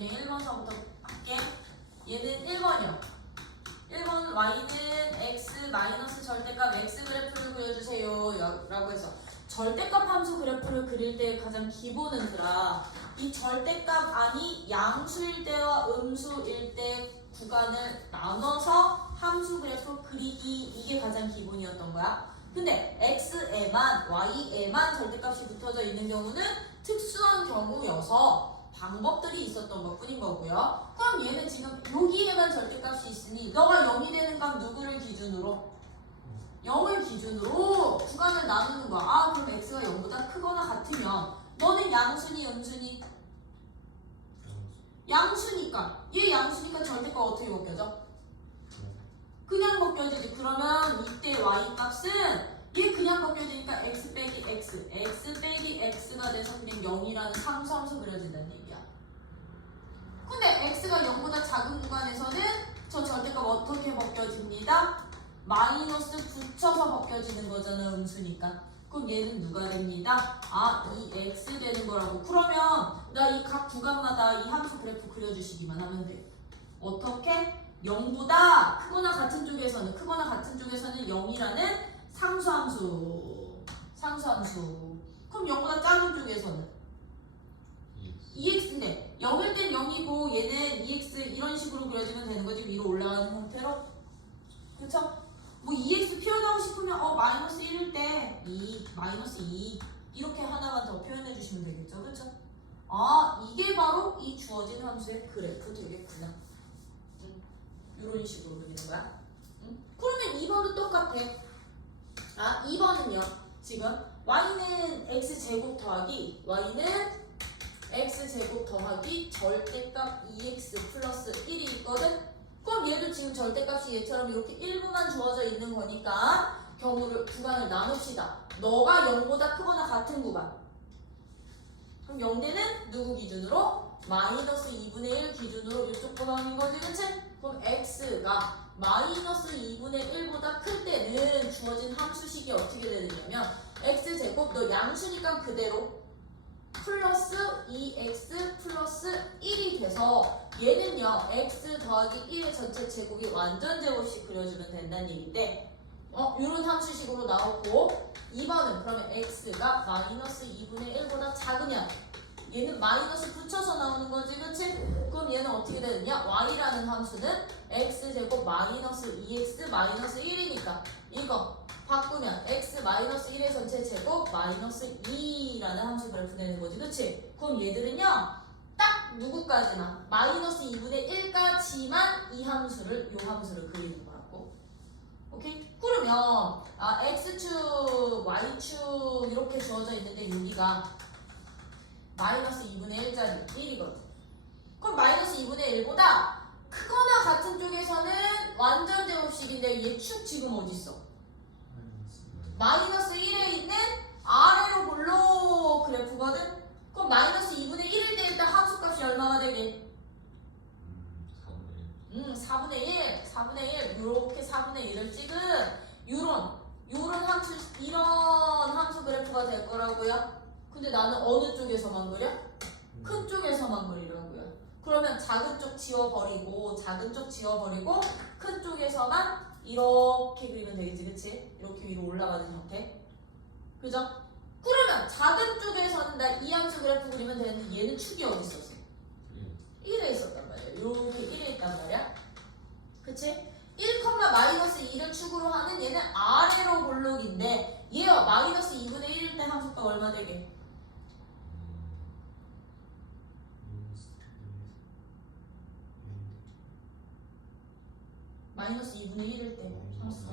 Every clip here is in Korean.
그냥 1번서부터 할게. 얘는 1번이요. 1번 y는 x 마이너스 절대값 x 그래프를 그려주세요 라고 해서 절대값 함수 그래프를 그릴 때 가장 기본은 이 절대값 안이 양수일 때와 음수일 때 구간을 나눠서 함수 그래프 그리기, 이게 가장 기본이었던 거야. 근데 x에만 y에만 절대값이 붙어져 있는 경우는 특수한 경우여서 방법들이 있었던 것 뿐인 거고요. 그럼 얘는 지금 여기에만 절대값이 있으니 너가 0이 되는 값 누구를 기준으로? 0을 기준으로 구간을 나누는 거야. 아, 그럼 x가 0보다 크거나 같으면 너는 양수니 음수니? 양수니까. 얘 양수니까 절대값 어떻게 벗겨져? 그냥 벗겨지지. 그러면 이때 y 값은 얘 그냥 벗겨지니까 x 빼기 x, x 빼기 x가 돼서 그냥 0이라는 상수함수 그려진다는 얘기야. 근데 x가 0보다 작은 구간에서는 저 절대값 어떻게 벗겨집니다? 마이너스 붙여서 벗겨지는 거잖아, 음수니까. 그럼 얘는 누가 됩니다? 아, 이 x 되는 거라고. 그러면 나 이 각 구간마다 이 함수 그래프 그려주시기만 하면 돼. 어떻게? 0보다 크거나 같은 쪽에서는 0이라는 상수함수. 그럼 0보다 작은 쪽에서는 2x인데 0일 땐 0이고 얘는 2x 이런 식으로 그려지면 되는 거지. 위로 올라가는 형태로. 그쵸? 뭐 2x 표현하고 싶으면 마이너스 1일 때 2, 마이너스 2 이렇게 하나만 더 표현해 주시면 되겠죠. 그쵸? 아, 이게 바로 이 주어진 함수의 그래프 되겠구나. 이런 식으로 그리는 거야. 그러면 2번도 똑같아. 아, 2번은요. 지금 y는 x제곱 더하기 절대값 2x 플러스 1이 있거든. 그럼 얘도 지금 절대값이 얘처럼 이렇게 일부만 주어져 있는 거니까 구간을 나눕시다. 너가 0보다 크거나 같은 구간. 그럼 0대는 누구 기준으로? 마이너스 2분의 1 기준으로 이쪽 구간인 거지, 그치? 그럼 x가 마이너스 2분의 1보다 클 때는 주어진 함수식이 어떻게 되느냐면 x제곱, 너 양수니까 그대로 플러스 2x 플러스 1이 돼서 얘는요 x 더하기 1의 전체 제곱이 완전 제곱씩 그려주면 된다는 얘기인데 이런 함수식으로 나오고 2번은 그러면 x가 마이너스 2분의 1보다 작으면 얘는 마이너스 붙여서 나오는 거지, 그치? 그럼 얘는 어떻게 되느냐? y라는 함수는 x제곱 마이너스 2x 마이너스 1이니까 이거 바꾸면 x 마이너스 1의 전체 제곱 마이너스 2라는 함수 그래프 되는 거지, 그치? 그럼 얘들은요 딱 누구까지나 마이너스 2분의 1까지만 이 함수를 그리는 거라고. 오케이? 그러면 x축, y축 이렇게 주어져 있는데 여기가 마이너스 2분의 1짜리 1이거든. 그럼 마이너스 2분의 1보다 크거나 같은 쪽에서는 완전 제곱식인데 얘 축 지금 어디 있어? 마이너스 1에 있는 아래로 볼록 그래프거든. 그럼 마이너스 2분의 1일 때 일단 함수값이 얼마가 되게? 4분의 1. 4분의 1. 이렇게 4분의 1을 찍은 이런 함수 그래프가 될 거라고요. 근데 나는 어느 쪽에서만 그려? 큰 쪽에서만 그리라고요. 그러면 작은 쪽 지워버리고 큰 쪽에서만 이렇게 그리면 되겠지, 그치? 이렇게 위로 올라가는 형태. 그죠? 그러면 작은 쪽에서는 나 이 함수 그래프 그리면 되는데 얘는 축이 어디 있었어? 1에 있었단 말이야. 이렇게 1에 있단 말이야. 그치? 1, 마이너스 2를 축으로 하는 얘는 아래로 볼록인데 얘가 마이너스 2분의 1일 때 함수가 얼마 되게? 마이너스 2분의 1일 때 함수가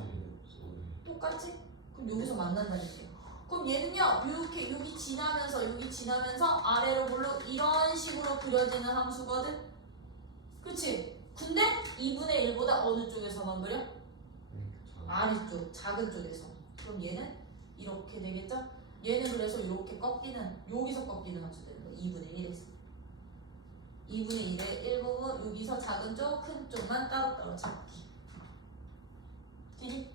똑같지? 그럼 여기서 만난다는 얘기야. 그럼 얘는요 이렇게 여기 지나면서 아래로 볼록 이런 식으로 그려지는 함수거든? 그치? 근데 2분의 1보다 어느 쪽에서만 그려? 아래쪽, 작은 쪽에서. 그럼 얘는 이렇게 되겠죠? 얘는 그래서 이렇게 여기서 꺾이는 함수 되는 거야. 2분의 1에서. 2분의 1의 일부분, 여기서 작은 쪽, 큰 쪽만 따로따로 잡기. 되지?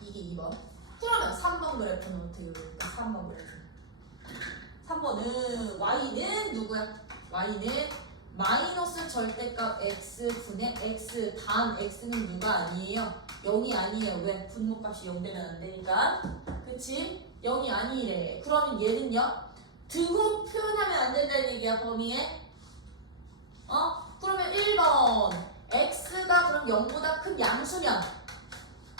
이게 2번. 그러면 3번 그래프는 어떻게 그릴까? 3번 그래프. 3번은 y는 누구야? y는 마이너스 절대값 x분의 x 단 x는 누가 아니에요? 0이 아니에요. 왜? 분모값이 0 되면 안 되니까. 그치? 0이 아니래. 그러면 얘는요? 등호 표현하면 안 된다는 얘기야, 범위에. 그러면 1번 x가 그럼 0보다 큰 양수면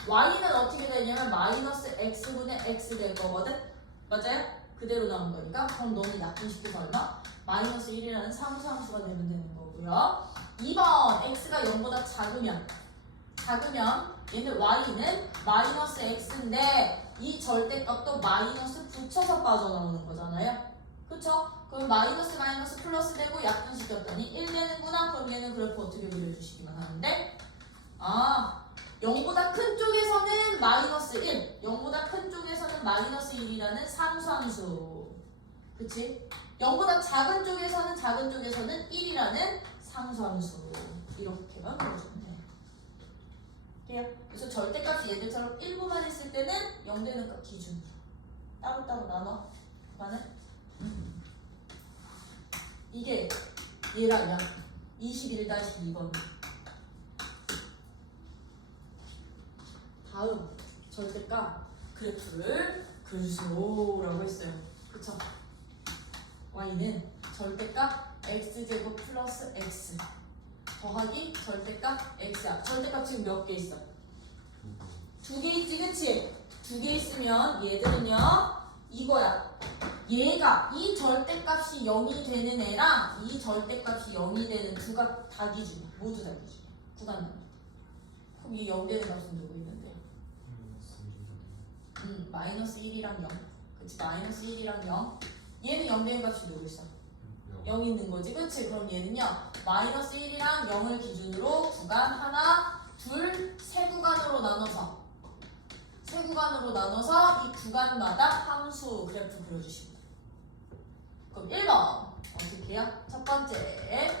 y는 어떻게 되냐면 마이너스 x분의 x 될 거거든? 맞아요? 그대로 나온 거니까. 그럼 너는 약분시켜서 얼마? 마이너스 1이라는 상수함수가 되면 되는 거고요. 2번 x가 0보다 작으면 얘는 y는 마이너스 x인데 이 절대값도 마이너스 붙여서 빠져나오는 거잖아요. 그쵸? 그럼 마이너스 플러스 되고 약분시켰더니 1 되는구나. 그럼 얘는 그래프 어떻게 그려주시기만 하는데 0보다 큰 쪽에서는 마이너스 1 0보다 큰 쪽에서는 마이너스 1이라는 상수함수. 그치? 0보다 작은 쪽에서는 1이라는 상수함수. 이렇게만 그려주면 돼. 그래서 절대값이 얘들처럼 1부만 있을 때는 0 되는 값 기준 따로따로 나눠. 그만해. 이게 얘라면 21-2번. 다음 절대값 그래프를 그려주세요라고 했어요. 그쵸? y는 절대값 x제곱 플러스 x 더하기 절대값 x야. 절대값 지금 몇 개 있어? 2개 있지, 그치? 2개 있으면 얘들은요 이거야. 얘가 이 절대값이 0이 되는 애랑 이 절대값이 0이 되는 두가 다 기준이야. 모두 다 기준이야. 구간 나눠. 그럼 이 0 되는 값은 누구 있는데? 마이너스 1이랑 0. 그치? 마이너스 1이랑 0. 얘는 0 되는 값이 누구 있어? 0 있는 거지, 그치? 그럼 얘는요 마이너스 1이랑 0을 기준으로 구간 하나, 둘, 세 구간으로 나눠서 이 구간마다 함수 그래프 그려주시면 돼요. 그럼 1번 어떻게 해요? 첫 번째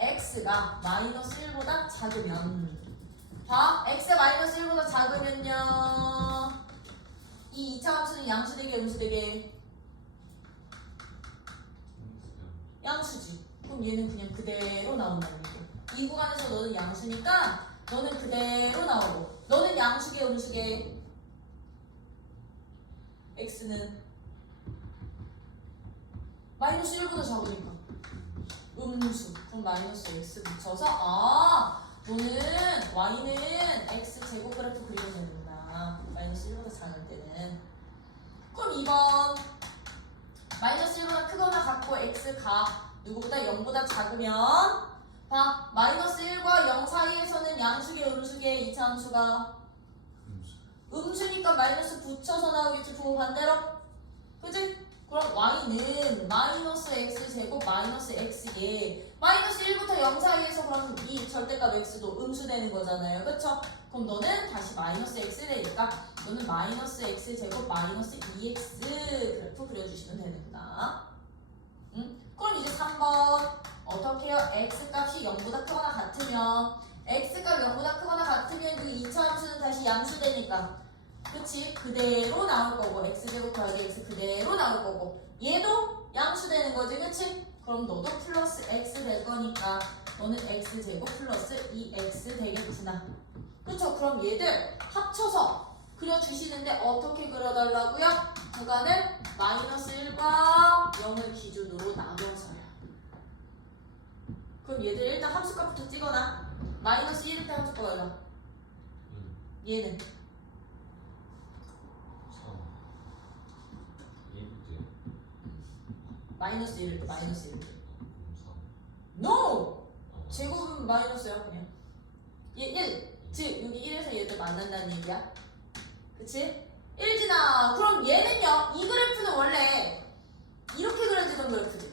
x가 마이너스 1보다 작으면 x 마이너스 1보다 작으면요 이 2차 함수는 양수되게 음수되게? 양수지. 그럼 얘는 그냥 그대로 나온다는 얘기야. 이 구간에서 너는 양수니까 너는 그대로 나오고 너는 양수계 음수계? x는 마이너스 1보다 작으니까 음수. 그럼 마이너스 x 붙여서 너는 y는 x제곱 그래프 그리면 되는구나. 마이너스 1보다 작을 때는. 그럼 2번 마이너스 1보다 크거나 같고 x가 누구보다 0보다 작으면 마이너스 1과 0 사이에서는 양수계 음수계 2차 함수가 음수니까 마이너스 붙여서 나오겠지. 부호 반대로. 그치? 그럼 y는 마이너스 x제곱 마이너스 x에 마이너스 1부터 0 사이에서 그럼 이 절대값 x도 음수되는 거잖아요. 그쵸? 그럼 너는 다시 마이너스 x 되니까 너는 마이너스 x제곱 마이너스 2x 그래프 그려주시면 되는구나. 그럼 이제 3번 어떻게 해요? x값이 0보다 크거나 같으면 x값 0보다 크거나 같으면 그 2차 함수는 다시 양수되니까 그치? 그대로 나올 거고 x제곱 더하기 x 그대로 나올 거고 얘도 양수되는 거지, 그치? 그럼 너도 플러스 x 될 거니까 너는 x제곱 플러스 2x 되겠구나. 그쵸? 그럼 얘들 합쳐서 그려주시는데 어떻게 그려달라고요? 구간을 마이너스 1과 0을 기준으로 나눠서요. 그럼 얘들 일단 함수값부터 찍어놔. 마이너스 1일 때 함수값 얼마? 얘는? 3 마이너스 1일 때 마이너스 1일 때 NO! 제곱은 마이너스야 그냥. 얘 1. 즉 여기 1에서 얘들 만난다는 얘기야. 그치? 1지나. 그럼 얘는요 이 그래프는 원래 이렇게 그려지던 그래프지.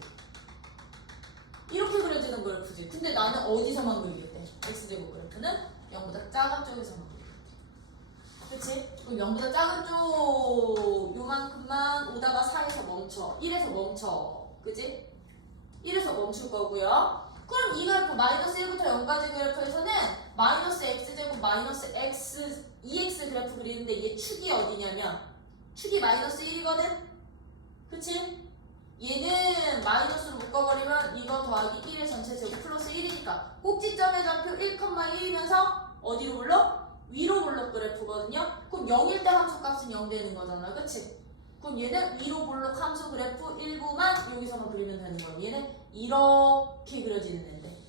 이렇게 그려지는 그래프지. 근데 나는 어디서만 그리겠대? x제곱 그래프는 0보다 작은 쪽에서만 그리겠대. 그치? 그럼 0보다 작은 쪽 요만큼만 오다가 4에서 멈춰. 1에서 멈춰. 그치? 1에서 멈출 거고요. 그럼 이 그래프 마이너스 1부터 0까지 그래프에서는 마이너스 x제곱 마이너스 x 2x 그래프 그리는데 얘 축이 어디냐면 축이 마이너스 1이거든? 그치? 얘는 마이너스로 묶어버리면 이거 더하기 1의 전체 제곱 플러스 1이니까 꼭지점의 좌표 1,1이면서 어디로 불러? 위로 불러 그래프거든요. 그럼 0일 때 함수값은 0 되는 거잖아. 그치? 그럼 얘는 위로 볼록 함수 그래프 일부만 여기서만 그리면 되는 거야. 얘는 이렇게 그려지는 앤데.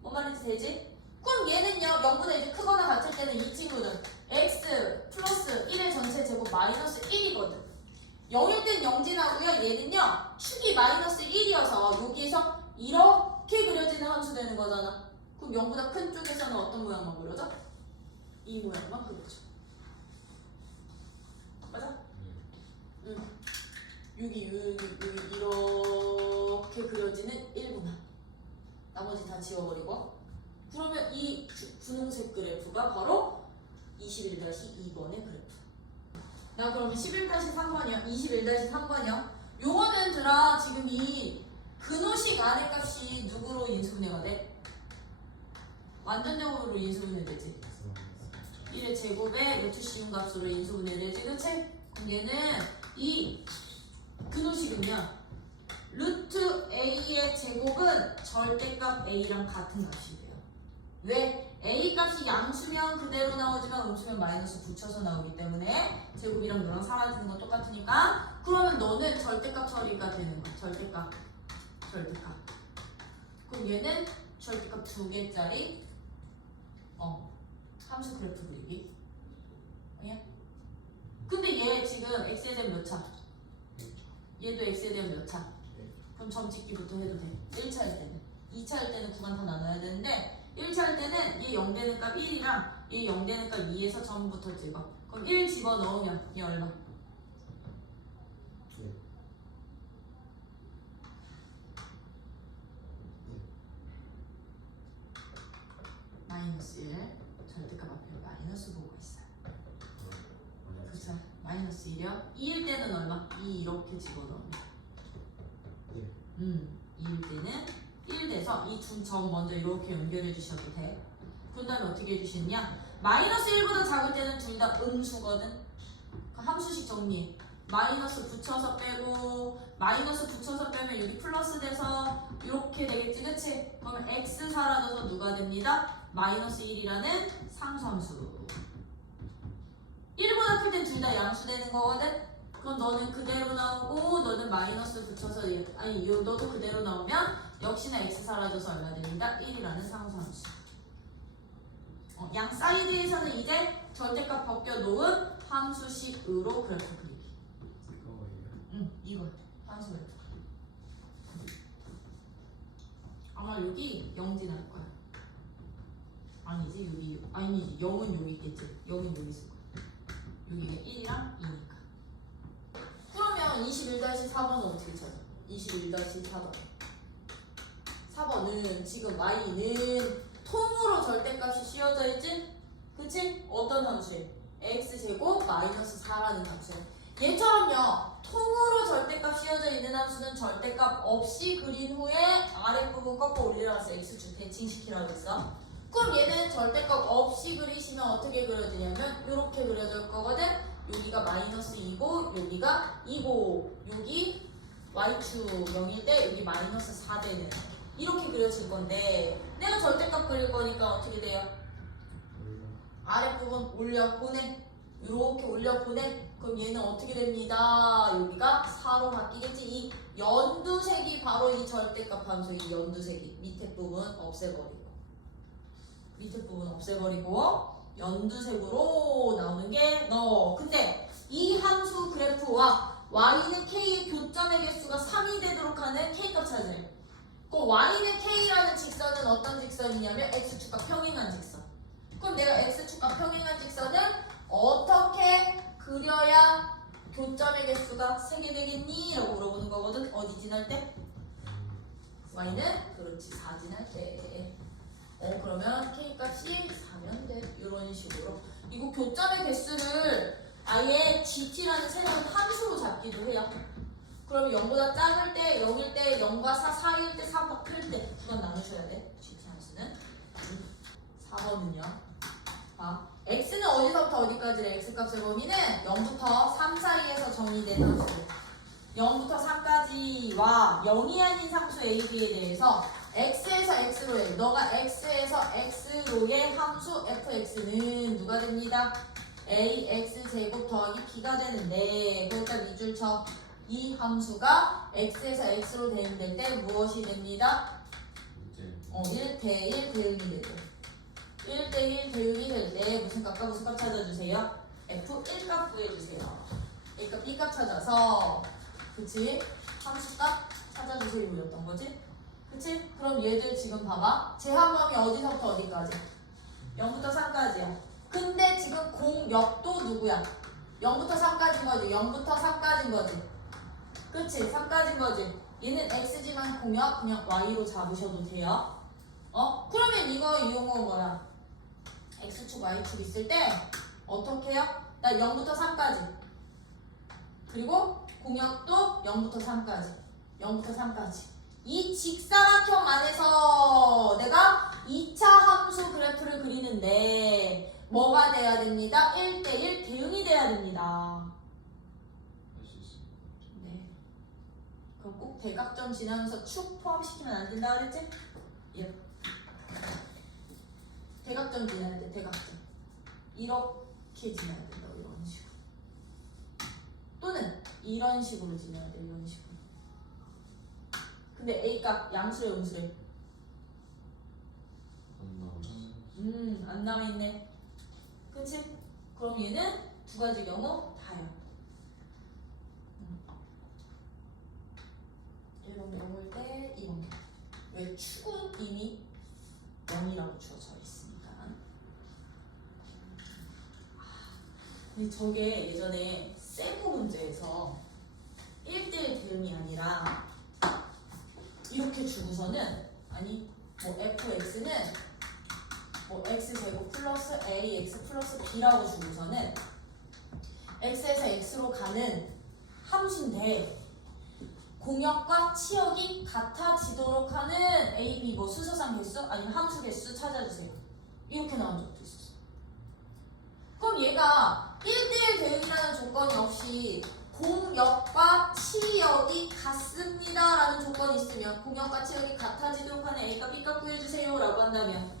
뭔 말인지 되지? 그럼 얘는요 0분의 1이 크거나 같을 때는 이 친구는 x 플러스 1의 전체 제곱 마이너스 1이거든. 0일 땐 0 지나고요. 얘는요 축이 마이너스 1이어서 여기에서 이렇게 그려지는 함수 되는 거잖아. 그럼 0보다 큰 쪽에서는 어떤 모양만 그려져? 이 모양만 그려져. 맞아? 여기 이렇게 그려지는 일부만. 나머지 다 지워버리고. 그러면 이 분홍색 그래프가 바로 21-2번의 그래프. 나 그러면 11-3번이요. 21-3번이요. 요거는 들아 지금 이 근호식 아래 값이 누구로 인수분해가 돼? 완전 제곱으로 인수분해 되지. 1의 제곱에 루트 씌운 값으로 인수분해 되지. 그치? 그럼 얘는 이 근호식은요 루트 a의 제곱은 절대값 a랑 같은 값이 돼요. 왜? a 값이 양수면 그대로 나오지만 음수면 마이너스 붙여서 나오기 때문에 제곱이랑 너랑 사라지는 건 똑같으니까. 그러면 너는 절대값 처리가 되는 거야. 절대값. 그럼 얘는 절대값 2개짜리 함수 그래프 그리기. 아니야? 근데 얘 지금 x에 대한 몇 차? 얘도 x에 대한 몇 차? 그럼 점 찍기부터 해도 돼. 1차일 때는. 2차일 때는 구간 다 나눠야 되는데 1차일 때는 얘 0 되는 값 1이랑 얘 0 되는 값 2에서 점부터 찍어. 그럼 1 집어넣으면 얘 얼마? 마이너스 1. 절대값 앞에 마이너스 보고 있어요. 그쵸? 마이너스 1이요? 2일 때는 얼마? 2 이렇게 집어넣으면 2일 때는 1 돼서 이 두 점 먼저 이렇게 연결해 주셔도 돼. 그 다음에 어떻게 해주시느냐? 마이너스 1보다 작을 때는 둘 다 음수거든. 그 함수식 정리. 마이너스 붙여서 빼고 마이너스 붙여서 빼면 여기 플러스 돼서 이렇게 되겠지. 그치? 그러면 x 사라져서 누가 됩니다? 마이너스 1이라는 상수함수. 1보다 클 땐 둘 다 양수 되는 거거든? 그럼 너는 그대로 나오고 너는 마이너스 붙여서 아니 너도 그대로 나오면 역시나 x 사라져서 얼마 됩니다? 1이라는 상수함수. 양 사이드에서는 이제 절대값 벗겨놓은 함수식으로 그래프 그리기. 이거 함수 그래프. 아마 여기 0 지날 거야. 아니지 여기 아니지 0은 여기 있겠지. 0은 여기 있을 거야. 여기가 1이랑 2니까. 그러면 21-4번은 어떻게 찾아? 21-4번. 4번은 지금 y는 통으로 절대값이 씌워져 있지? 그치? 어떤 함수에? x제곱 마이너스 4라는 함수에. 얘처럼요 통으로 절대값 씌워져 있는 함수는 절대값 없이 그린 후에 아랫부분 꺾어 올리라서 x축 대칭시키라고 했어. 그럼 얘는 절대값 없이 그리시면 어떻게 그려지냐면 이렇게 그려질 거거든. 여기가 마이너스 2고 여기가 2고 여기 y축 0일 때 여기 마이너스 4 되는 이렇게 그려질 건데 내가 절대값 그릴 거니까 어떻게 돼요? 아랫부분 올려 보내. 이렇게 올려 보내. 그럼 얘는 어떻게 됩니다? 여기가 4로 바뀌겠지. 이 연두색이 바로 이 절대값 함수. 이 연두색이 밑에 부분 없애버리고 밑에 부분 없애버리고 연두색으로 나오는 게 너. 근데 이 함수 그래프와 y는 k의 교점의 개수가 3이 되도록 하는 k값 찾으래. 그 y는 k라는 직선은 어떤 직선이냐면 x축과 평행한 직선. 그럼 내가 x축과 평행한 직선은 어떻게 그려야 교점의 개수가 3개 되겠니? 라고 물어보는 거거든. 어디 지날 때? y는 그렇지 4 지날 때. 그러면 k값이 4면 돼. 이런 식으로. 이거 교점의 개수를 아예 gt라는 새로운 함수로 잡기도 해요. 그러면 0보다 작을 때, 0일 때, 0과 4 사이일 때, 4과 클 때 그건 나누셔야 돼. gt 함수는. 4번은요. x는 어디서부터 어디까지래? x값의 범위는 0부터 3 사이에서 정의된 함수. 0부터 3까지와 0이 아닌 상수 a, b에 대해서 x에서 x로의 너가 x에서 x로의 함수 fx는 누가 됩니다? ax 제곱 더하기 b가 되는데 거기다 밑줄 쳐. 이 함수가 x에서 x로 대응될 때 무엇이 됩니다? 1대1 대응이 되죠. 1대1 대응이 될 때 무슨 값과 무슨 값 찾아주세요? f1 값 구해주세요. a값 b값 찾아서 그치? 함수값 찾아주세요 였던 거지? 그치? 그럼 얘들 지금 봐봐. 제한범위 어디서부터 어디까지? 0부터 3까지야. 근데 지금 공역도 누구야? 0부터 3까지인 거지. 0부터 3까지인 거지. 그치? 3까지인 거지. 얘는 x지만 공역 그냥 y로 잡으셔도 돼요. 그러면 이거 이용어 뭐야? x축 y축 있을 때 어떻게 해요? 나 0부터 3까지 그리고 공역도 0부터 3까지 0부터 3까지 이 직사각형 안에서 내가 2차 함수 그래프를 그리는데 뭐가 돼야 됩니다? 1대1 대응이 돼야 됩니다. 네. 그럼 꼭 대각점 지나면서 축 포함시키면 안 된다 그랬지? 예. 대각점 지나야 돼. 대각점 이렇게 지나야 된다. 이런 식으로 또는 이런 식으로 지나야 돼. 이런 식으로. 근데 A값 양수래 음수래? 안 나와있네. 그치? 그럼 얘는 두 가지 경우 다요. 1번 경우일 때 2번 경우. 왜? 축은 이미 0이라고 주어져 있으니까. 근데 저게 예전에 세부 문제에서 1대1 대응이 아니라 이렇게 주고서는 아니 뭐 fx는 뭐 x제곱 플러스 ax 플러스 b라고 주고서는 x에서 x로 가는 함수인데 공역과 치역이 같아지도록 하는 a, b 뭐 수소상 개수 아니면 함수 개수 찾아주세요. 이렇게 나온 적도 있었어. 그럼 얘가 1대1 대응이라는 조건이 없이 공역과 치역이 같습니다 라는 조건이 있으면 공역과 치역이 같아지도록 하는 A값 B값 구해주세요 라고 한다면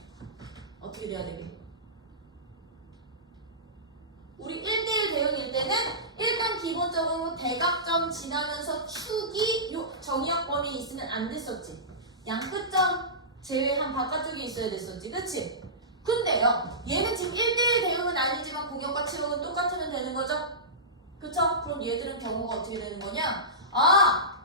어떻게 돼야 되게? 우리 1대1 대응일 때는 일단 기본적으로 대각점 지나면서 축이 요 정의역 범위에 있으면 안 됐었지. 양끝점 제외한 바깥쪽에 있어야 됐었지. 그치? 근데요 얘는 지금 1대1 대응은 아니지만 공역과 치역은 똑같으면 되는 거죠? 그쵸? 그럼 얘들은 경우가 어떻게 되는 거냐?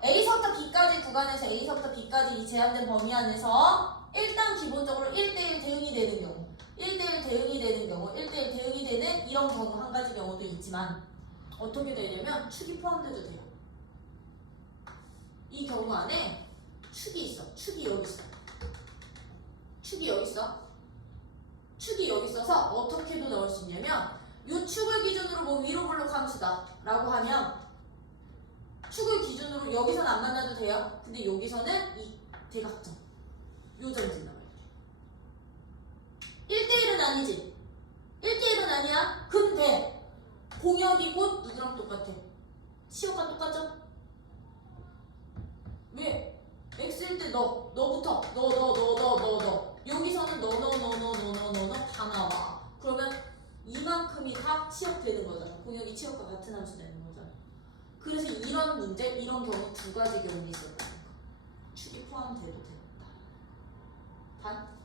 A서부터 B까지 구간에서 A서부터 B까지 이 제한된 범위 안에서 일단 기본적으로 1대1 대응이 되는 경우 1대1 대응이 되는 경우 1대1 대응이 되는 이런 경우 한 가지 경우도 있지만 어떻게 되냐면 축이 포함돼도 돼요. 이 경우 안에 축이 있어. 축이 여기 있어. 축이 여기 있어. 축이 여기 있어서 어떻게도 넣을 수 있냐면 요 축을 기준으로 뭐 위로 블록 함수다 라고 하면 축을 기준으로 여기서는 안 만나도 돼요. 근데 여기서는 이 대각점 요 점이 나와요. 1대1은 아니지. 1대1은 아니야. 근데 공역이 곧 누구랑 똑같아? 치역과 똑같죠? 왜? x일 때 너부터 너 여기서는 너 다 나와. 그러면 이만큼이 다 치역되는 거잖아. 공역이 치역과 같은 함수 되는 거잖아. 그래서 이런 문제, 이런 경우 두 가지 경우가 있었다는 거. 축이 포함돼도 된다. 단,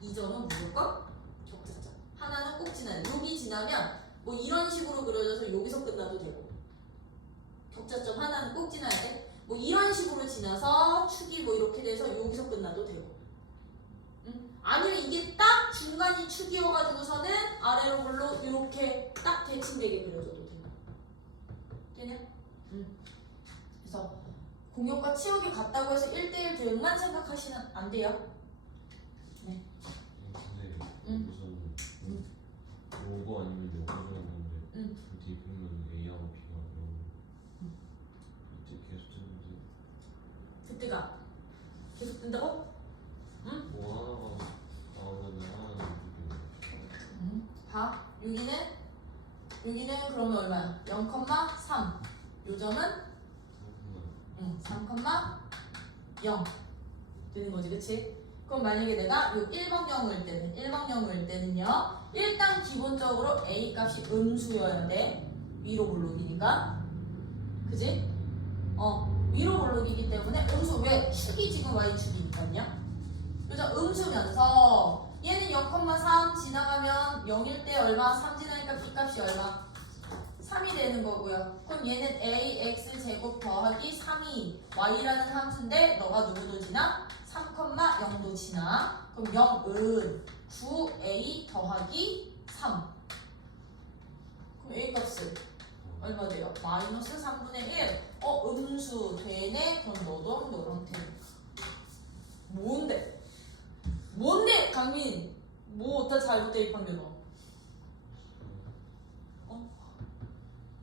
이 점은 무조건 격자점. 하나는 꼭 지나요. 여기 지나면 뭐 이런 식으로 그려져서 여기서 끝나도 되고 격자점 하나는 꼭 지나야 돼. 뭐 이런 식으로 지나서 축이 뭐 이렇게 돼서 여기서 끝나도 되고 아니면 이게 딱 중간이 축이어가지고서는 아래로 볼로 이렇게 딱 대칭되게 그려줘도 되나? 되냐? 그래서 공역과 치역이 같다고 해서 1대1 대응만 생각하시면 안 돼요. 네. 근데 우선 요거 아니면 요거 들어갔는데 뒤에 보면 A하고 B가 이때 계속 뜨는데 그때가 계속 뜬다고? 뭐 하나가 나오면 봐. 여기는 그러면 얼마야? 0,3. 요 점은 3,0 되는 거지, 그치? 그럼 만약에 내가 요 1번 경우일 때는요, 일단 기본적으로 A 값이 음수여야 돼. 위로 볼록이니까. 그지? 위로 볼록이기 때문에 음수, 왜? 축이 지금 Y축이니까요. 그죠? 음수면서 얘는 0,3 지나가면 0일 때 얼마? 3 지나니까 B 값이 얼마? 3이 되는 거고요. 그럼 얘는 ax 제곱 더하기 3이 y라는 함수인데 너가 누구도 지나? 3,0도 지나. 그럼 0은 9a 더하기 3. 그럼 a 값은 얼마 돼요? 마이너스 3분의 1. 음수 되네? 그럼 너도 너랑 되는 거야. 뭔데 강민? 뭐 어디다 잘못 대입한 게 너?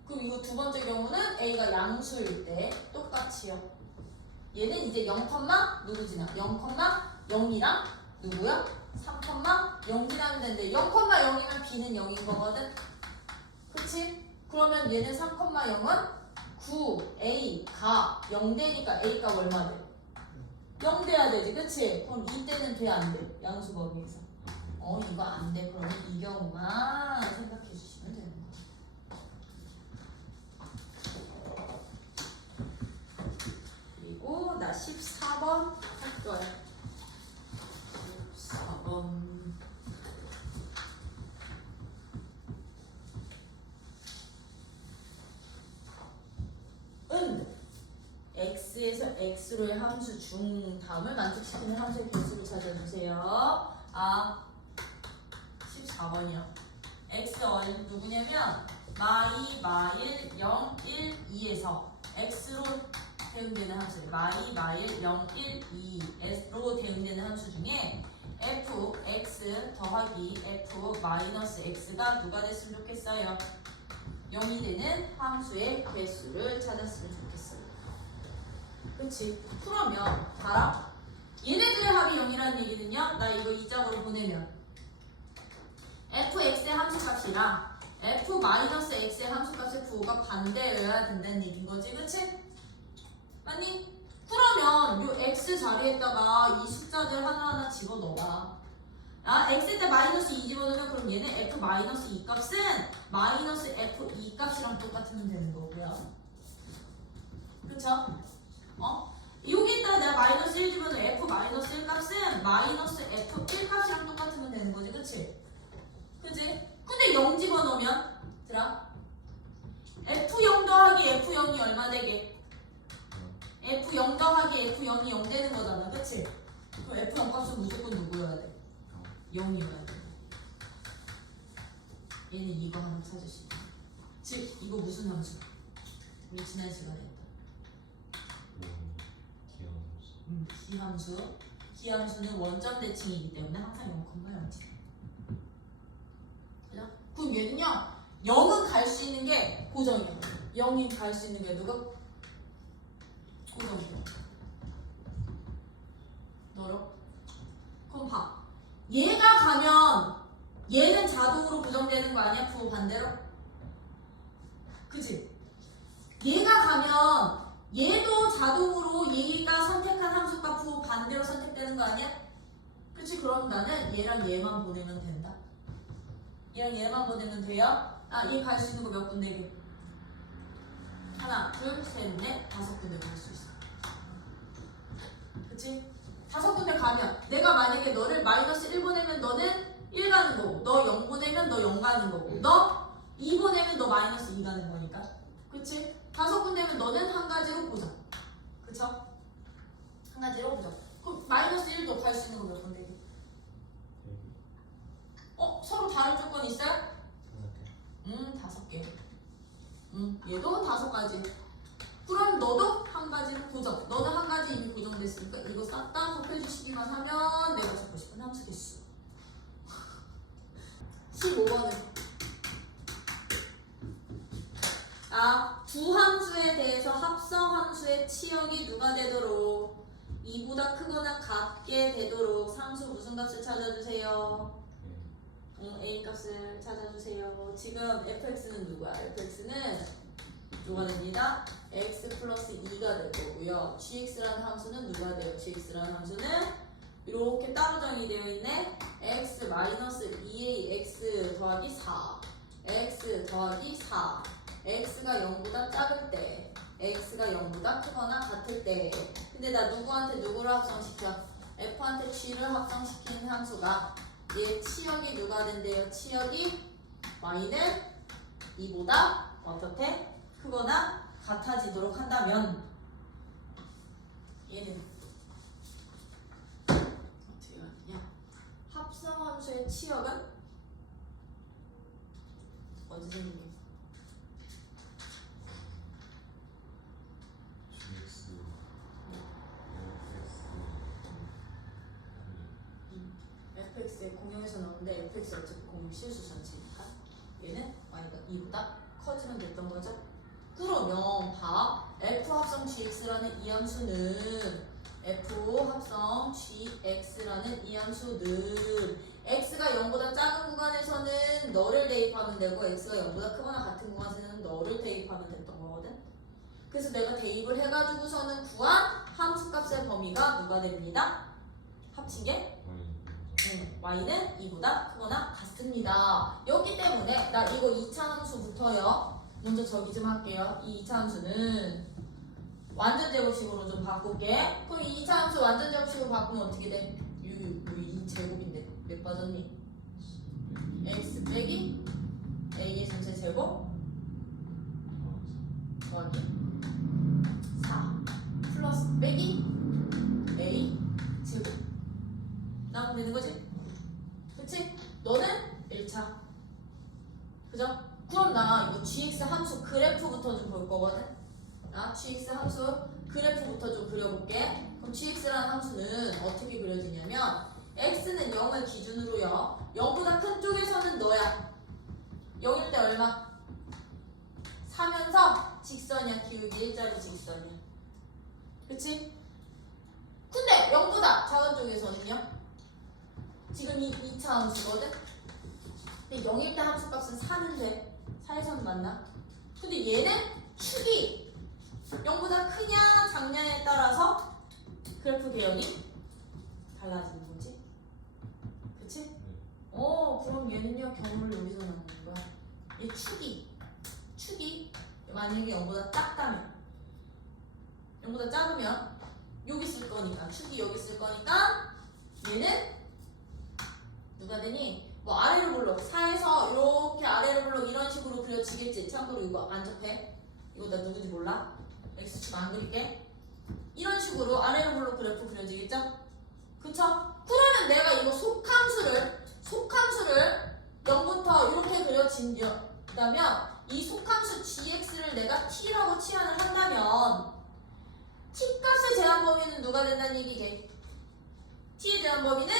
그럼 이거 두 번째 경우는 A가 양수일 때 똑같이요. 얘는 이제 0, 누구 지나? 0,0이랑 누구야? 3,0 지나면 되는데 0,0이면 B는 0인 거거든? 그치? 그러면 얘는 3,0은 9, A가 0 되니까 A가 얼마 돼? 0 돼야 되지, 그치? 그럼 이때는 돼, 안 돼? 양수 범위에서. 이거 안 돼. 그러면 이 경우만 생각해 주시면 되는 거야. 그리고 나 14번 할 거야. 14번. x에서 x로의 함수 중 다음을 만족시키는 함수의 개수를 찾아주세요. 14번이요. x 누구냐면 마이, 마일, 0, 1, 2에서 x로 대응되는 함수 마이, 마일, 0, 1, 2로 대응되는 함수 중에 f, x 더하기 f 마이너스 x가 누가 됐으면 좋겠어요? 0이 되는 함수의 개수를 찾았으면 좋겠어요. 그치? 그러면 봐라. 얘네들의 합이 0이라는 얘기는요, 나 이거 이 짝으로 보내면 fx의 함수값이랑 f-x의 함수값의 부호가 반대여야 된다는 얘기인 거지, 그치? 맞니? 그러면 요 x 자리에다가 이 숫자들 하나하나 집어넣어봐. x 때 마이너스 2 집어넣으면 그럼 얘는 f-2 값은 마이너스 f2 값이랑 똑같으면 되는 거고요. 그쵸? 여기다 내가 마이너스 1 집어넣으면 f-1 값은 마이너스 f1 값이랑 똑같으면 되는 거지, 그치? 그치? 근데 0 집어넣으면 들아 f0 더하기 f0이 얼마 되게? f0 더하기 f0이 0 되는 거잖아, 그치? 그럼 f0 값은 무조건 누구여야 돼? 0이어야 돼. 얘는 이거 하나 찾으시면 돼. 즉 이거 무슨 함수? 우리 지난 시간에 했던 기함수. 기함수는 원점 대칭이기 때문에 항상 0,0지. 그죠? 그럼 얘는요 0은 갈 수 있는 게 고정이야. 0이 갈 수 있는 게 누가? 고정이야. 너로? 그럼 봐. 얘가 가면 얘는 자동으로 고정되는 거 아니야? 부호 반대로? 그치? 얘가 가면 얘도 자동으로 얘가 선택한 함수가 부호 반대로 선택되는 거 아니야? 그치? 그럼 나는 얘랑 얘만 보내면 된다. 얘랑 얘만 보내면 돼요? 얘 갈 수 있는 거 몇 군데? 하나, 둘, 셋, 넷, 5군데 볼 수 있어. 그치? 5군데 가면 내가 만약에 너를 마이너스 1 보내면 너는 1 가는 거고, 너 0 보내면 너 0 가는 거고, 너 2 보내면 너 마이너스 2 가는 거니까. 그치? 5군데면 너는 한 가지로 고정. 그쵸? 한 가지로 고정. 그럼 마이너스 1도 갈 수 있는 거 몇 군데? 서로 다른 조건 있어요? 5개. 얘도 5가지. 그럼 너도 한 가지로 고정. 너는 한 가지 이미 고정됐으니까 이거 싹 다 곱해주시기만 하면 내가 잡고 싶은 함수 개수. 15번은 두 함수에 대해서 합성 함수의 치역이 누가 되도록 2보다 크거나 같게 되도록 상수 무슨 값을 찾아주세요? A 값을 찾아주세요. 지금 fx는 누구야? fx는 누가 됩니다? x 플러스 2가 될 거고요. gx라는 함수는 누가 돼요? gx라는 함수는 이렇게 따로 정의되어 있네. x 마이너스 2a x 더하기 4 x 더하기 4 x가 0보다 작을 때 x가 0보다 크거나 같을 때. 근데 나 누구한테 누구를 합성시켜? f한테 g를 합성시키는 함수가 얘 치역이 누가 된대요? 치역이 y는 2보다 어떻게? 크거나 같아지도록 한다면 얘는 어떻게 하느냐? 합성함수의 치역은 어디 생긴 게? GX fx의 공용에서 나오는데 fx 어차피 공용 실수 전체니까 얘는 y가 2보다 커지면 됐던 거죠. 그러면 봐. f 합성 gx라는 이 함수는 f 합성 gx라는 이 함수는 x가 0보다 작은 구간에서는 너를 대입하면 되고 x가 0보다 크거나 같은 구간에서는 너를 대입하면 됐던 거거든. 그래서 내가 대입을 해가지고서는 구한 함수값의 범위가 누가 됩니다? 합치게 y는 2보다 크거나 같습니다. 여기 때문에 나 이거 2차 함수부터요. 먼저 저기 좀 할게요. 이 2차 함수는 완전 제곱식으로 좀 바꿀게. 그럼 이 2차 함수 완전 제곱식으로 바꾸면 어떻게 돼? 이 제곱인데 몇 빠졌니? x 빼기 a의 전체 제곱 더하기 4 플러스 빼기 a 제곱 나오면 되는 거지? 그치? 너는 1차 그죠? 그럼 나 이거 gx 함수 그래프부터 좀 볼 거거든? 나 gx 함수 그래프부터 좀 그려볼게. 그럼 gx라는 함수는 어떻게 그려지냐면 x는 0을 기준으로요. 0보다 큰 쪽에서는 너야. 0일 때 얼마? 4면서 직선이야. 기울기 일자리 직선이야. 그치? 근데 0보다 작은 쪽에서는요? 지금 이 2차 함수거든? 근데 0일 때 함수값은 4는 돼. 4에서는 맞나? 근데 얘는 축이 0보다 크냐 작냐에 따라서 그래프 개혁이 달라지는 거지. 그치? 그럼 얘는요 경우를 여기서 나오는 거야. 얘 축이 만약에 0보다 작다면 0보다 작으면 여기 쓸 거니까 축이 여기 쓸 거니까 얘는 누가 되니? 뭐 아래로 블록 4에서 이렇게 아래로 블록 이런 식으로 그려지겠지. 참고로 이거 안 접해. 이거 나 누군지 몰라. x축 안 그릴게. 이런 식으로 아래로 블록 그래프 그려지겠죠? 그쵸? 그러면 내가 이거 속함수를 0부터 이렇게 그려진다면 이 속함수 gx를 내가 t라고 치환을 한다면 t값의 제한 범위는 누가 된다는 얘기지? t의 제한 범위는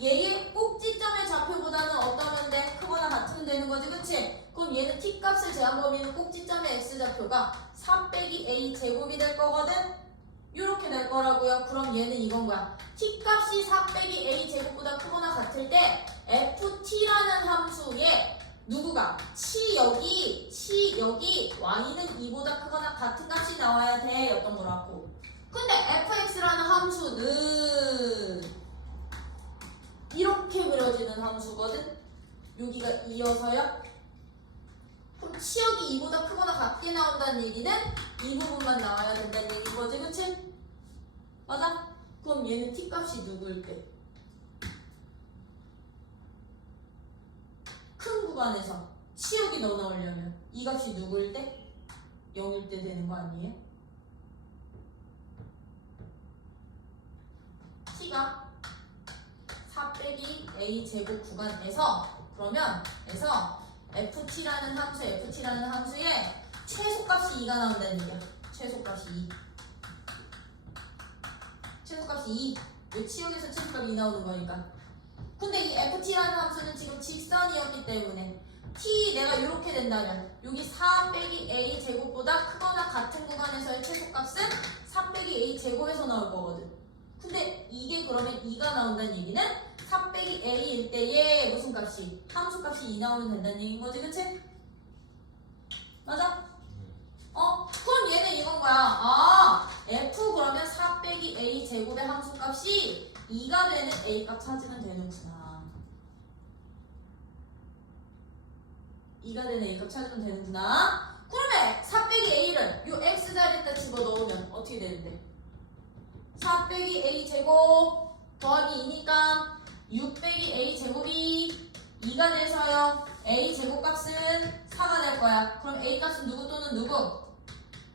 얘의 꼭지점의 좌표보다는 어떠면 돼? 크거나 같으면 되는 거지, 그치? 그럼 얘는 t값을 제한 범위는 꼭지점의 x좌표가 3 빼기 a 제곱이 될 거거든? 이렇게 될 거라고요. 그럼 얘는 이건 거야. t값이 4 빼기 a 제곱보다 크거나 같을 때 ft라는 함수에 누구가? 치역이 y는 2보다 크거나 같은 값이 나와야 돼 였던 거라고. 근데 fx라는 함수는 이렇게 그려지는 함수거든? 여기가 2여서요? 그럼 치역이 2보다 크거나 같게 나온다는 얘기는 이 부분만 나와야 된다는 얘기인 거지, 그치? 맞아? 그럼 얘는 t값이 누구일 때? 큰 구간에서 치역이 너 나오려면 이 값이 누구일 때? 0일 때 되는 거 아니에요? t가 4 빼기 a 제곱 구간에서 그러면 ft라는 함수에 최소값이 2가 나온다는 얘기야. 최소값이 2. 최소값이 2. 왜 치역에서 최소값이 2 나오는 거니까. 근데 이 ft라는 함수는 지금 직선이었기 때문에 내가 이렇게 된다면 여기 4 빼기 a 제곱보다 크거나 같은 구간에서의 최소값은 4 빼기 a 제곱에서 나올 거거든. 근데 이게 그러면 2가 나온다는 얘기는 4 빼기 a일 때에 무슨 값이? 함수 값이 2 나오면 된다는 얘기인 거지, 그치? 맞아? 그럼 얘는 이건 거야. 아, f 그러면 4 빼기 a 제곱의 함수값이 2가 되는 a 값 찾으면 되는구나. 2가 되는 a 값 찾으면 되는구나. 그러면 4 빼기 a를 요 x 자리에다 집어넣으면 어떻게 되는데? 4 빼기 a 제곱 더하기 2니까 6 빼기 a 제곱이 2가 돼서요. a 제곱값은 4가 될 거야. 그럼 a 값은 누구 또는 누구?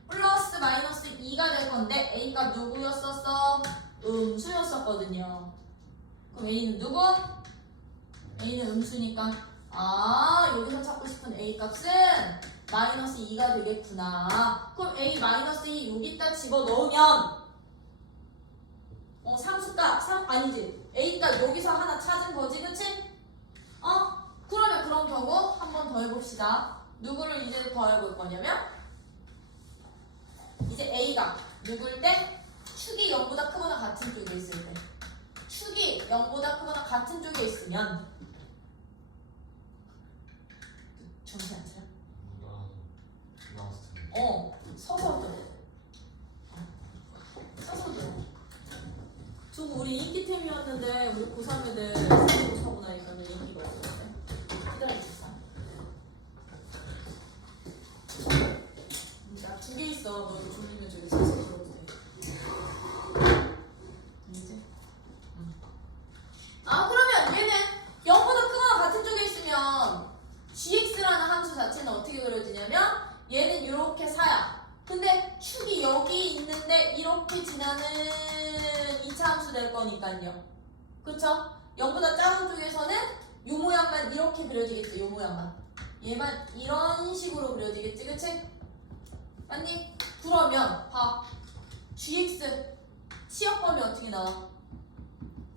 플러스 마이너스 2가 될 건데 a 값 누구였었어? 음수였었거든요. 그럼 a는 누구? a는 음수니까 아 여기서 찾고 싶은 a 값은 마이너스 2가 되겠구나. 그럼 a 마이너스 2 여기다 집어넣으면 상수값 아니지 a가 여기서 하나 찾은 거지 그치? 그러면 그런 경우 한 번 더 해봅시다. 누구를 이제 더 해볼 거냐면 이제 a가 누굴 때? 축이 0보다 크거나 같은 쪽에 있을 때 축이 0보다 크거나 같은 쪽에 있으면 정신 안 차려? 서서 들어. 서서 들어. 저거 우리 인기템이었는데 우리 고3 애들 새로 사고 나니까 인기가 없었는데 기다려주세요. 나 2개 있어. 너 졸리면 저기 서서 들어도 돼. 이제? 그러면 얘는 0보다 크거나 같은 쪽에 있으면 gx라는 함수 자체는 어떻게 그려지냐면 얘는 이렇게 4야. 근데 축이 여기 있는데 이렇게 지나는 2차 함수 될 거니까요. 그쵸? 0보다 작은 쪽에서는 요 모양만 이렇게 그려지겠지. 요 모양만. 얘만 이런 식으로 그려지겠지. 그치? 맞니? 그러면 봐. gx 치역범위 어떻게 나와?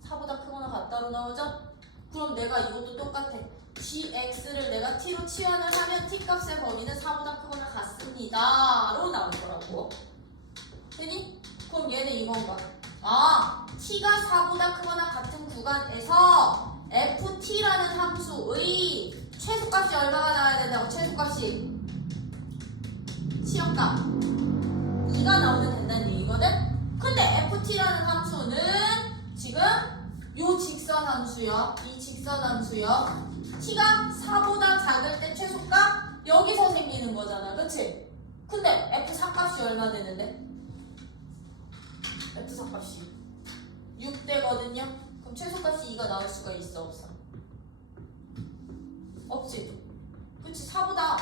4보다 크거나 같다로 나오죠? 그럼 내가 이것도 똑같아. gx를 내가 t로 치환을 하면 t값의 범위는 4보다 크거나 같습니다 로 나올 거라고. 되니? 그럼 얘는 이건가? t가 4보다 크거나 같은 구간에서 ft라는 함수의 최소값이 얼마가 나와야 된다고? 최소값이 치역값 2가 나오면 된다는 얘기거든? 근데 ft라는 함수는 지금 요 직선 함수요. 이 직선 함수요. t가 4보다 작을 때 최소값 여기서 생기는 거잖아. 그치? 근데 f4값이 얼마 되는데? f4값이 6되거든요. 그럼 최소값이 2가 나올 수가 있어 없어? 없지? 그치? 4보다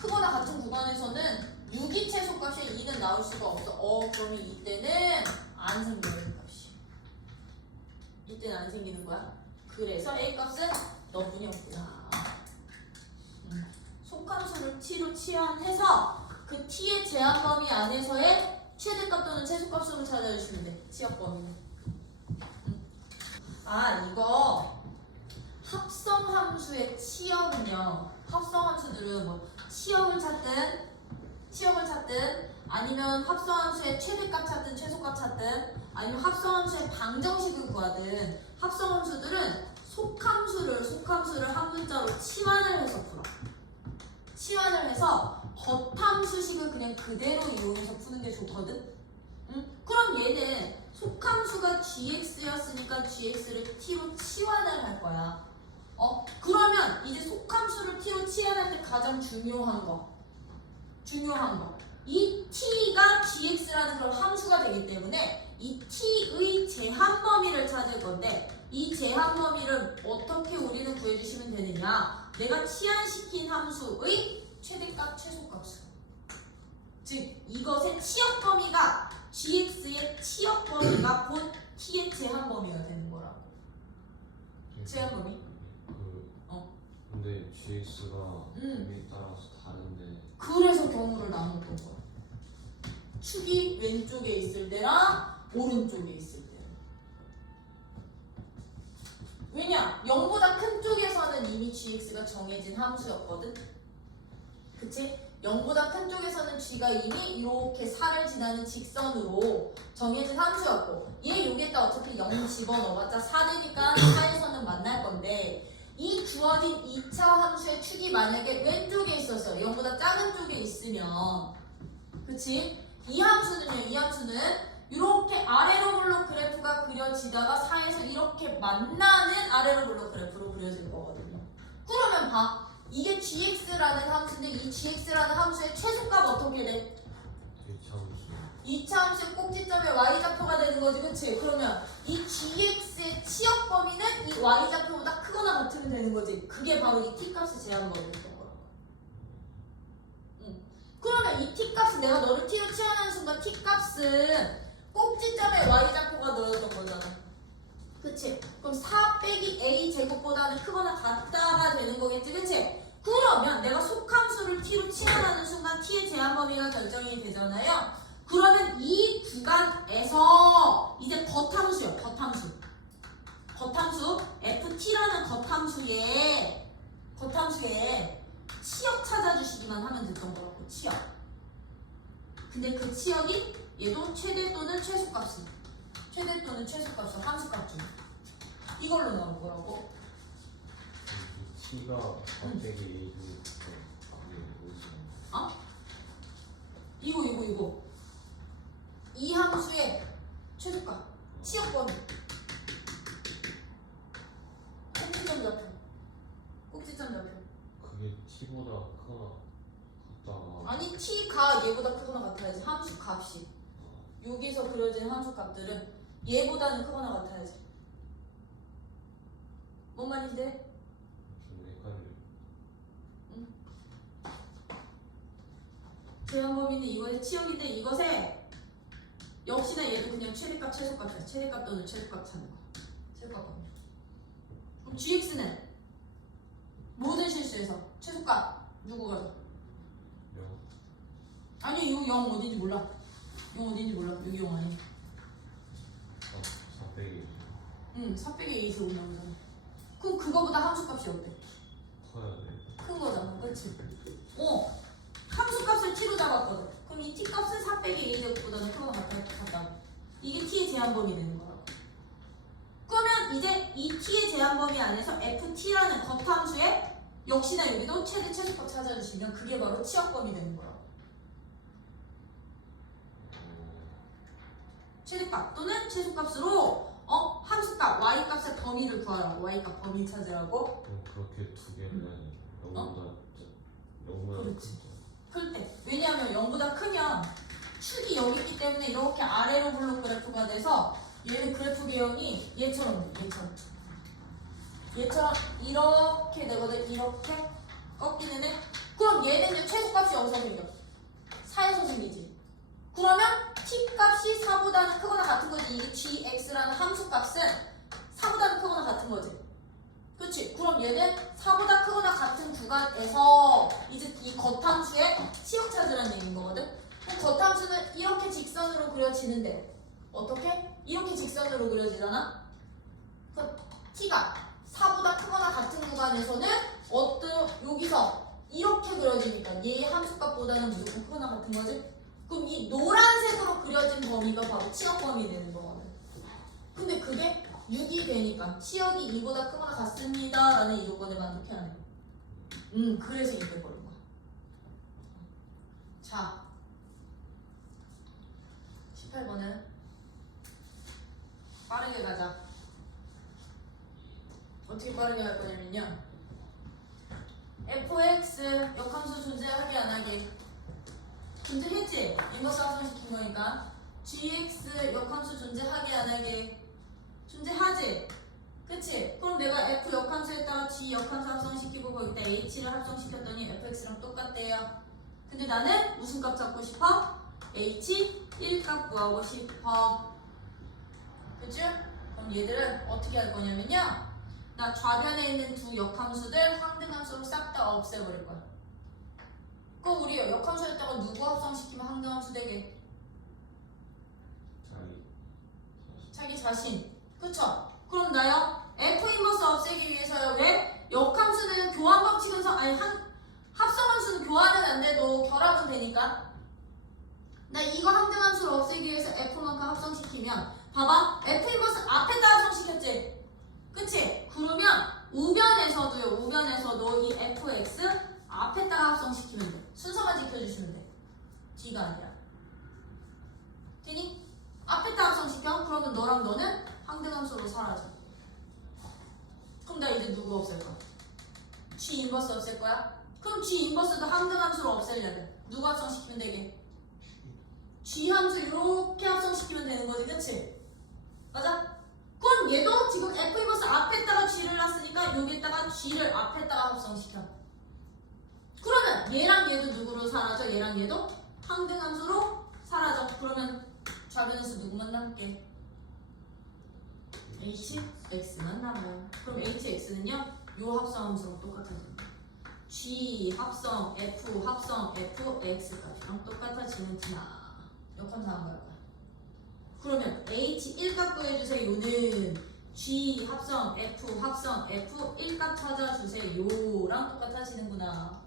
크거나 같은 구간에서는 6이 최소값이 2는 나올 수가 없어. 그러면 이때는 안 생기는 값이. 이때는 안 생기는 거야. 그래서 A값은 너뿐이 없구나. 속함수를 t로 치환해서 그 t의 제한 범위 안에서의 최대값 또는 최소값으로 찾아주시면 돼. 치역 범위는. 이거 합성함수의 치역은요. 합성함수들은 뭐 치역을 찾든 아니면 합성함수의 최대값 찾든 최소값 찾든 아니면 합성함수의 방정식을 구하든 합성함수들은 속함수를 한 문자로 치환을 해서 풀어. 치환을 해서 겉함수식을 그냥 그대로 이용해서 푸는 게 좋거든. 그럼 얘는 속함수가 gx였으니까 gx를 t로 치환을 할 거야. 그러면 이제 속함수를 t로 치환할 때 가장 중요한 거. 이 t가 gx라는 그런 함수가 되기 때문에 이 t의 제한 범위를 찾을 건데 이 제한 범위를 어떻게 우리는 구해주시면 되느냐? 내가 치환시킨 함수의 최대값, 최소값으로. 즉 이것의 치역 범위가 gx의 치역 범위가 곧 t의 제한 범위가 되는 거라고. 제한 범위? 근데 gx가 범위에 따라서 다른데. 그래서 경우를 나눴던 거야. 축이 왼쪽에 있을 때랑 오른쪽에 있을 때. 왜냐? 0보다 큰 쪽에서는 이미 gx가 정해진 함수였거든. 그치? 0보다 큰 쪽에서는 g가 이미 이렇게 4를 지나는 직선으로 정해진 함수였고 얘 여기에다 어차피 0 집어넣어봤자 4되니까 4에서는 만날 건데 이 주어진 2차 함수의 축이 만약에 왼쪽에 있었어요. 0보다 작은 쪽에 있으면 그치? 이 함수는요, 이 함수는 이렇게 아래로 블록 그래프가 그려지다가 사이에서 이렇게 만나는 아래로 블록 그래프로 그려질 거거든요. 그러면 봐. 이게 gx라는 함수인데 이 gx라는 함수의 최소값 어떻게 돼? 이차 함수의 꼭지점의 y좌표가 되는 거지, 그치? 그러면 이 gx의 치역 범위는 이 y좌표보다 크거나 같으면 되는 거지. 그게 바로 이 t값의 제한 범위였던 거야. 그러면 이 t값은 내가 너를 t로 치환하는 순간 t값은 꼭지점의 y좌표가 너였던 거잖아. 그치? 그럼 4 빼기 a 제곱보다는 크거나 같다가 되는 거겠지, 그치? 그러면 내가 속함수를 t로 치환하는 순간 t의 제한 범위가 결정이 되잖아요. 그러면 이 구간에서 이제 겉함수요, 겉함수. 겉함수 ft라는 겉함수에 치역 찾아주시기만 하면 됐던 거라고. 치역. 근데 그 치역이 얘도 최대 또는 최소값이. 최대 또는 최소값이 함수값 중 이걸로 나올 거라고. T가 갑자기 어? 이거. 이 함수의 최소값, 치역 범위. 꼭지점 좌표. 그게 T보다 크거나 같다가 아니 t가 얘보다 크거나 같아야지. 함수 값이 여기서 그려진 함수 값들은 얘보다는 크거나 같아야지. 뭔 말인지? 좀 헷갈려. 제한 범위는 이것의 치역인데 이것에 역시나 얘도 그냥 최대값 최소값이야. 최대값 또는 최소값 찾는 거. 최소값 범위. 그럼 gx는 모든 실수에서 최소값 누구가? 영. 아니 이거 0 어딘지 몰라. 0 어딘지 몰라. 여기 0 아니야. 4 빼기 4 빼기 a 제곱 나오잖아. 그럼 그거보다 함수값이 어때? 커야 돼. 큰 거잖아. 그렇지? 함수값을 t로 잡았거든. 그럼 이 t값은 4 빼기 a 제곱보다는 크거나 같다고. 이게 t의 제한 범위 되는 거라고. 그러면 이제 이 t의 제한 범위 안에서 ft라는 겉함수에 역시나 여기도 최대 최소값 찾아주시면 그게 바로 치역 범위 되는 거라고. 최대값 또는 최소값으로 함수값 y값의 범위를 구하라고. y값 범위 찾으라고. 그럼 그렇게 두 개는 0보다 0보다 그렇지. 클 때. 왜냐하면 0보다 크면 축이 여기 있기 때문에 이렇게 아래로 블록 그래프가 돼서 얘는 그래프 개형이 얘처럼 돼. 얘처럼 이렇게 되거든. 이렇게 꺾이는 애. 그럼 얘는 최소값이 여기서 생겨. 4에서 생기지. 그러면 t값이 4보다는 크거나 같은 거지. 이게 gx라는 함수값은 4보다는 크거나 같은 거지. 그치? 그럼 얘는 4보다 크거나 같은 구간에서 이제 이 겉함수의 치역 찾으라는 얘기인 거거든. 그럼 겉함수는 이렇게 직선으로 그려지는데 어떻게? 이렇게 직선으로 그려지잖아. 그럼 t가 4보다 크거나 같은 구간에서는 여기서 이렇게 그려지니까 얘의 함수값보다는 무조건 크거나 같은 거지. 그럼 이 노란색으로 그려진 범위가 바로 치역 범위 되는 거거든. 근데 그게 6이 되니까 치역이 2보다 크거나 같습니다 라는 이 조건에 만족해야 해. 그래서 이게 돼버린 거야. 자 18번은 빠르게 가자. 어떻게 빠르게 할 거냐면요, fx 역함수 존재하게 안 하게. 존재했지? 인버스 합성시킨 거니까. gx 역함수 존재하게 안 하게. 존재하지? 그치? 그럼 내가 f 역함수에다가 g 역함수 합성시키고 거기다 h를 합성시켰더니 fx랑 똑같대요. 근데 나는 무슨 값 잡고 싶어? h 1값 구하고 싶어. 그치? 그럼 얘들은 어떻게 할 거냐면요, 나 좌변에 있는 두 역함수들 항등함수로 싹 다 없애버릴 거야. 그럼 우리 역함수에다가 누구 합성시키면 항등함수 되게? 자기 자신. 그쵸? 그럼 나요? F 인버스 없애기 위해서요. 왜? 역함수는 교환 법칙은 합성함수는 교환은 안 돼도 결합은 되니까. 나 이거 항등함수를 없애기 위해서 F만큼 합성시키면 봐봐. F 인버스 앞에다 합성시켰지? 그치? 그러면 우변에서도 이 fx 앞에다가 합성시키면 돼. 순서만 지켜주시면 돼. D가 아니라. 얘도 누구 없앨 거야? G 인버스 없앨 거야? 그럼 G 인버스도 항등함수로 없애려면 누구 합성시키면 되게? G 함수 이렇게 합성시키면 되는 거지, 그치? 맞아? 그럼 얘도 지금 F 인버스 앞에다가 G를 놨으니까 여기에다가 G를 앞에다가 합성시켜. 그러면 얘랑 얘도 누구로 사라져? 얘랑 얘도 항등함수로 사라져. 그러면 좌변수 누구만 남게? HX만 남아요. 그럼 HX는요? 요 합성함수랑 똑같아져요. G 합성 F 합성 FX 값이랑 똑같아지는구나. 역함수한 거야. 그러면 H1 값 구해주세요. 요는 G 합성 F 합성 F1 값 찾아주세요. 랑 똑같아지는구나.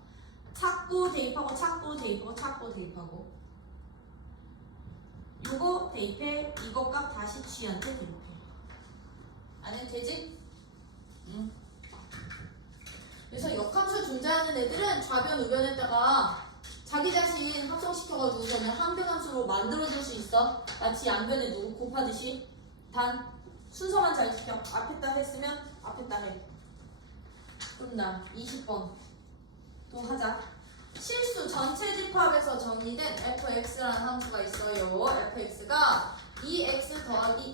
찾고 대입하고 찾고 대입하고 찾고 대입하고 요거 대입해. 이거 값 다시 G한테 대입해. 안 해도 되지? 응. 그래서 역함수 존재하는 애들은 좌변 우변에다가 자기 자신 합성시켜가지고 저는 항등함수로 만들어줄 수 있어. 마치 양변에 누구 곱하듯이. 단 순서만 잘 지켜. 앞에다 했으면 앞에다 해. 그럼 나 20번 또 하자. 실수 전체 집합에서 정의된 fx라는 함수가 있어요. fx가 2x 더하기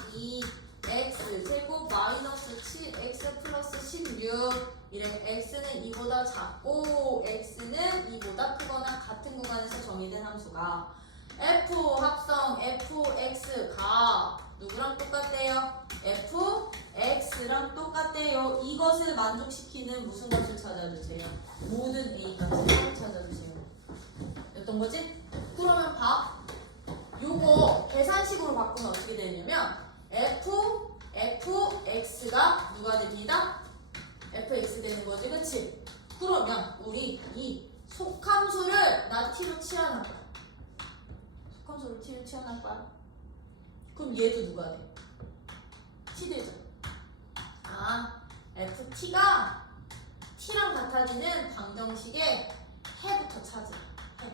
2x 제곱 마이너스 7x 플러스 16 이래. x는 2보다 작고 x는 2보다 크거나 같은 구간에서 정의된 함수가 f 합성 fx가 누구랑 똑같대요? fx랑 똑같대요. 이것을 만족시키는 무슨 값을 찾아주세요? 모든 a 값을 찾아주세요. 였던 거지? 그러면 봐. 요거 계산식으로 바꾸면 어떻게 되냐면 fx가 누가 됩니다? fx 되는 거지, 그치? 그러면 우리 이 속함수를 나 t로 치환할 거야. 속함수를 t로 치환할 거야. 그럼 얘도 누가 돼? t 되죠? 아, ft가 t랑 같아지는 방정식의 해부터 찾으라. 해.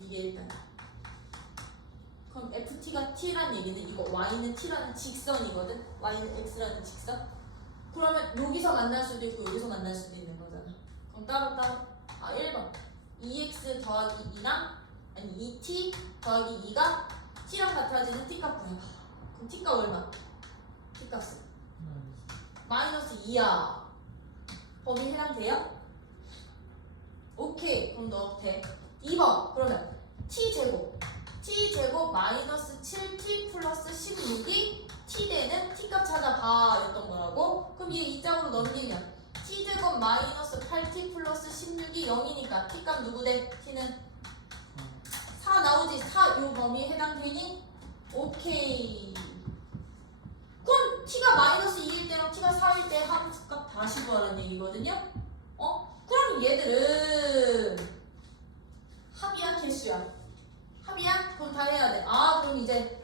이게 일단. 그럼 ft가 t란 얘기는 이거 y는 t라는 직선이거든. y는 x라는 직선. 그러면 여기서 만날 수도 있고 여기서 만날 수도 있는 거잖아. 그럼 따로. 아, 1번 2x 더하기 2랑 아니 2t 더하기 2가 t랑 같아지는 t값 구해봐. 그럼 t값 얼마? t값은 마이너스 2야. 범위 해당돼요? 오케이. 그럼 넣어도 돼. 2번 그러면 t제곱 마이너스 7t 플러스 16이 t되는 t값 찾아봐 였던 거라고. 그럼 얘 이짝으로 넘기면 t제곱 마이너스 8t 플러스 16이 0이니까 t값 누구 돼? t는 4 나오지. 4 요 범위에 해당되니? 오케이. 그럼 t가 마이너스 2일 때랑 t가 4일 때 함수값 다시 구하라는 얘기거든요. 그럼 얘들은 합이야 개수야? 합이야? 그럼 다 해야 돼. 아, 그럼 이제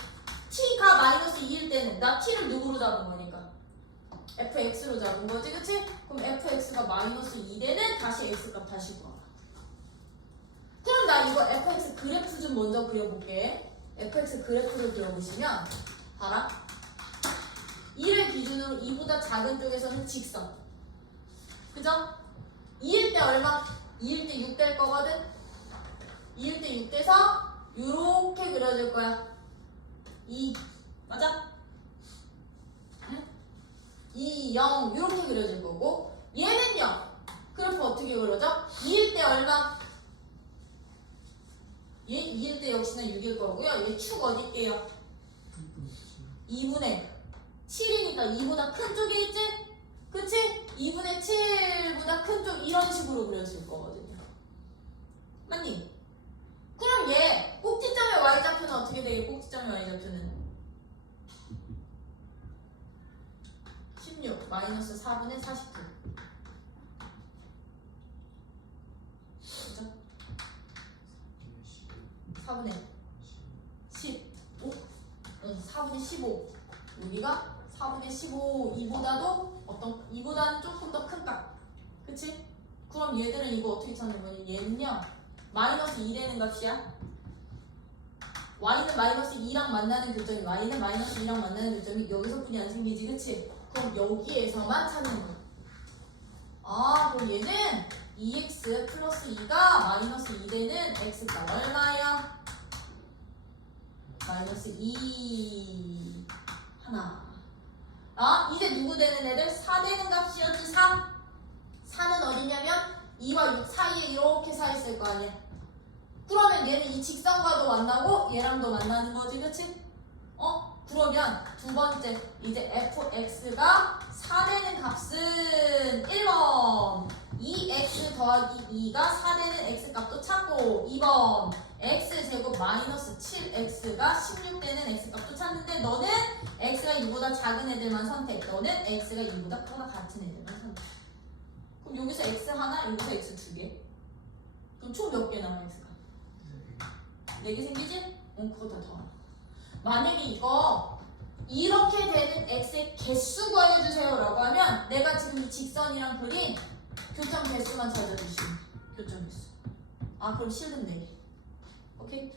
t가 마이너스 2일 때는 나 t를 누구로 잡은 거니까 fx로 잡은 거지, 그치? 그럼 fx가 마이너스 2되는 다시 x값 다시 구하라. 그럼 나 이거 fx 그래프 좀 먼저 그려볼게. fx 그래프를 그려보시면 봐라. 2를 기준으로 2보다 작은 쪽에서는 직선. 그죠? 2일 때 얼마? 2일 때 6 될 거거든? 2일 때 6 돼서 요렇게 그려질 거야. 2 맞아? 응? 2, 0 요렇게 그려질 거고 얘는요. 그래프 어떻게 그려져? 2일 때 얼마? 얘 2일 때 역시나 6일 거고요. 얘 축 어디게요? 2분의 7이니까 2보다 큰 쪽에 있지? 그치? 2분의 7보다 큰 쪽 이런 식으로 그려질 거거든요. 맞니? 그럼 얘 꼭지점의 y좌표는 어떻게 되게 꼭지점의 y좌표는 16 마이너스 4분의 49 그죠? 4분의 15 4분의 15 여기가 4분의 15 이보다도 이보다는 조금 더 큰 값 그치? 그럼 얘들은 이거 어떻게 찾는 거니? 얘는요 마이너스 2 되는 값이야. y는 마이너스 2랑 만나는 교점이 y는 마이너스 2랑 만나는 교점이 여기서뿐이 안 생기지, 그치? 그럼 여기에서만 찾는 거야. 아, 그럼 얘는 2x 플러스 2가 마이너스 2 되는 x값 얼마야? 마이너스 2 하나. 아, 이제 누구 되는 애들? 4 되는 값이었지, 4? 4는 어디냐면 2와 6 사이에 이렇게 사 있을 거 아니야. 그러면 얘는 이 직선과도 만나고 얘랑도 만나는 거지, 그치? 그러면 두 번째 이제 fx가 4 되는 값은 1번 2x 더하기 2가 4 되는 x값도 찾고 2번 x제곱 마이너스 7x가 16 되는 x값도 찾는데 너는 x가 2보다 작은 애들만 선택. 너는 x가 2보다 크거나 같은 애들만 선택. 그럼 여기서 x 하나, 여기서 x 두 개. 그럼 총 몇 개 남아 x가? 4개 생기지? 그거 다 더하라. 만약에 이거 이렇게 되는 x의 개수 구해주세요 라고 하면 내가 지금 이 직선이랑 그린 교점 개수만 찾아주시면 교점 개수. 아, 그럼 실름 4개. 오케이?